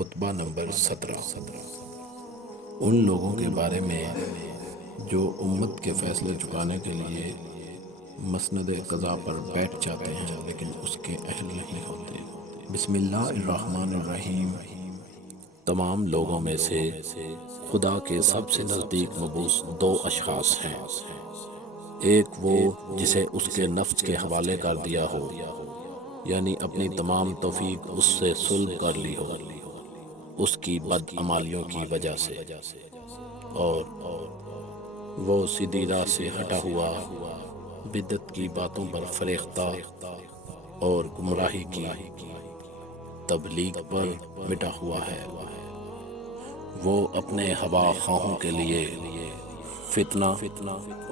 خطبہ نمبر 17۔ ان لوگوں کے بارے میں جو امت کے فیصلے چکانے کے لیے مسند قضا پر بیٹھ جاتے ہیں لیکن اس کے اہل نہیں ہوتے۔ بسم اللہ الرحمن الرحیم۔ تمام لوگوں میں سے خدا کے سب سے نزدیک مبعوث دو اشخاص ہیں، ایک وہ جسے اس کے نفس کے حوالے کر دیا ہو، یعنی اپنی تمام توفیق اس سے سلب کر لی ہو اس کی بدعمالیوں کی وجہ سے، اور وہ سیدھی راہ سے ہٹا ہوا بدعت کی باتوں پر فریختہ اور گمراہی کی تبلیغ پر مٹا ہوا ہے۔ وہ اپنے ہوا خواہوں کے لیے فتنہ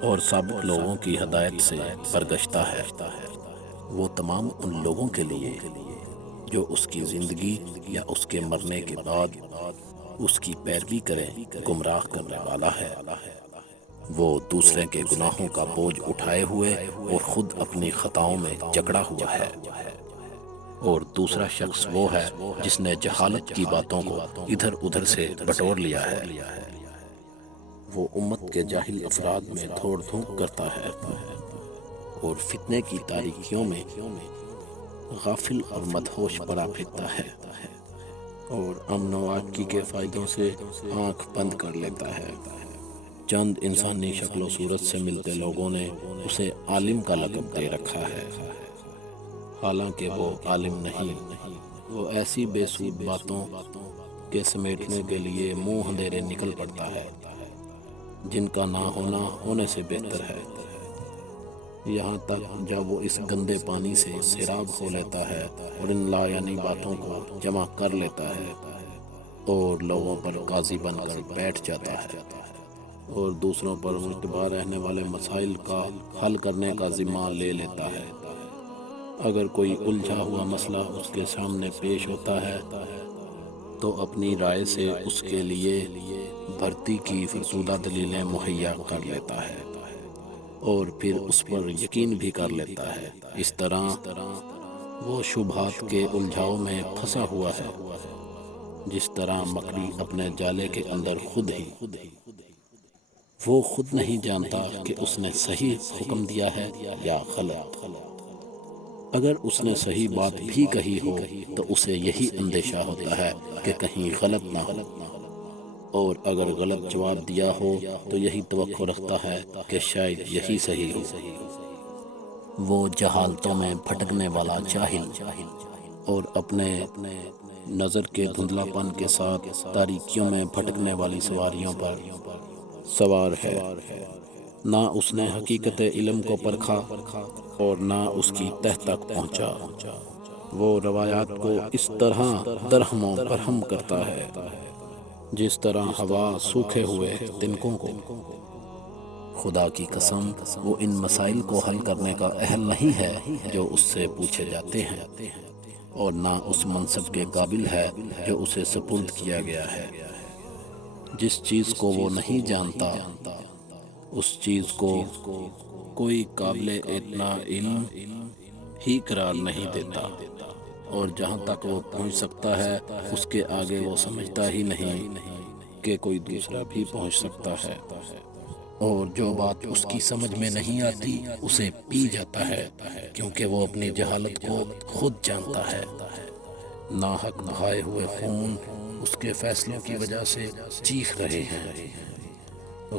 اور سابق لوگوں کی ہدایت سے برگشتہ ہے۔ وہ تمام ان لوگوں کے لیے جو اس کی زندگی یا اس کے مرنے کے بعد اس کی پیروی کریں گمراہ کرنے والا ہے۔ وہ دوسرے کے گناہوں کا بوجھ اٹھائے ہوئے اور خود اپنی خطاؤں میں جکڑا ہوا ہے، اور دوسرا شخص وہ ہے جس نے جہالت کی باتوں کو ادھر ادھر سے بٹور لیا ہے۔ وہ امت کے جاہل افراد میں دھوڑ دھوپ کرتا ہے اور فتنے کی تاریکیوں میں غافل اور مدہوش پڑا پھرتا ہے، اور امن و آرائشی کے فائدوں سے آنکھ بند کر لیتا ہے۔ چند انسانی شکل و صورت سے ملتے لوگوں نے اسے عالم کا لقب دے رکھا ہے، حالانکہ وہ عالم نہیں۔ وہ ایسی بے سود باتوں کے سمیٹنے کے لیے منہ اندھیرے نکل پڑتا ہے جن کا نہ ہونا ہونے سے بہتر ہے، یہاں تک جب وہ اس گندے پانی سے سیراب ہو لیتا ہے اور ان لا یعنی باتوں کو جمع کر لیتا ہے اور لوگوں پر قاضی بن کر بیٹھ جاتا ہے اور دوسروں پر مشتبہ رہنے والے مسائل کا حل کرنے کا ذمہ لے لیتا ہے۔ اگر کوئی الجھا ہوا مسئلہ اس کے سامنے پیش ہوتا ہے تو اپنی رائے سے اس کے لیے بھرتی کی فرسودہ دلیلیں مہیا کر لیتا ہے اور پھر اس پر یقین بھی کر لیتا ہے۔ اس طرح وہ شبہات کے الجھاؤ میں پھنسا ہوا ہے، جس طرح مکڑی اپنے جالے کے اندر خود ہی۔ وہ خود نہیں جانتا کہ اس نے صحیح حکم دیا ہے یا غلط۔ اگر اس نے صحیح بات بھی کہی ہو تو اسے یہی اندیشہ ہوتا ہے کہ کہیں غلط نہ ہو، اور اگر غلط جواب دیا ہو تو یہی توقع رکھتا ہے کہ شاید یہی صحیح ہو۔ وہ جہالتوں میں بھٹکنے والا جاہل اور اپنے نظر کے دھندلا پن کے ساتھ تاریکیوں میں بھٹکنے والی سواریوں پر سوار ہے۔ نہ اس نے حقیقت علم کو پرکھا اور نہ اس کی تہ تک پہنچا۔ وہ روایات کو اس طرح درہم و برہم کرتا ہے جس طرح ہوا سوکھے ہوئے تنکوں کو۔ خدا کی قسم، وہ ان مسائل کو حل کرنے کا اہل نہیں ہے جو اس سے پوچھے جاتے ہیں، اور نہ اس منصب کے قابل ہے جو اسے سپرد کیا گیا ہے۔ جس چیز کو وہ نہیں جانتا اس چیز کو کوئی قابل اعتنا علم ہی قرار نہیں دیتا، اور جہاں تک وہ پہنچ سکتا ہے اس کے آگے وہ سمجھتا ہی نہیں کہ کوئی دوسرا بھی پہنچ سکتا ہے، اور جو بات اس کی سمجھ میں نہیں آتی اسے پی جاتا ہے کیونکہ وہ اپنی جہالت کو خود جانتا ہے۔ ناحق بہائے ہوئے خون اس کے فیصلوں کی وجہ سے چیخ رہے ہیں،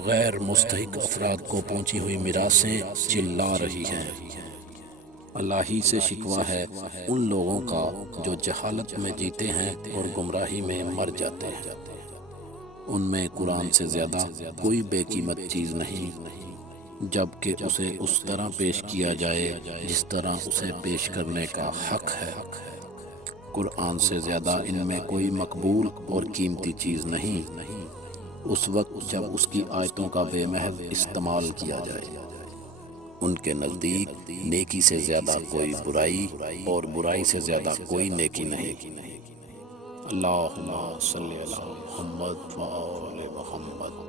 غیر مستحق افراد کو پہنچی ہوئی میراثیں چلا رہی ہیں۔ اللہ ہی سے شکوہ ہے ان لوگوں کا جو جہالت میں جیتے ہیں اور گمراہی میں مر جاتے ہیں۔ ان میں قرآن سے زیادہ کوئی بے قیمت چیز نہیں، جبکہ اسے اس طرح پیش کیا جائے جس طرح اسے پیش کرنے کا حق ہے۔ قرآن سے زیادہ ان میں کوئی مقبول اور قیمتی چیز نہیں اس وقت جب اس کی آیتوں کا بے محض استعمال کیا جائے۔ ان کے نزدیک نیکی سے زیادہ کوئی برائی اور برائی سے زیادہ کوئی نیکی نہیں۔ اللہم صلی علی محمد و آل محمد۔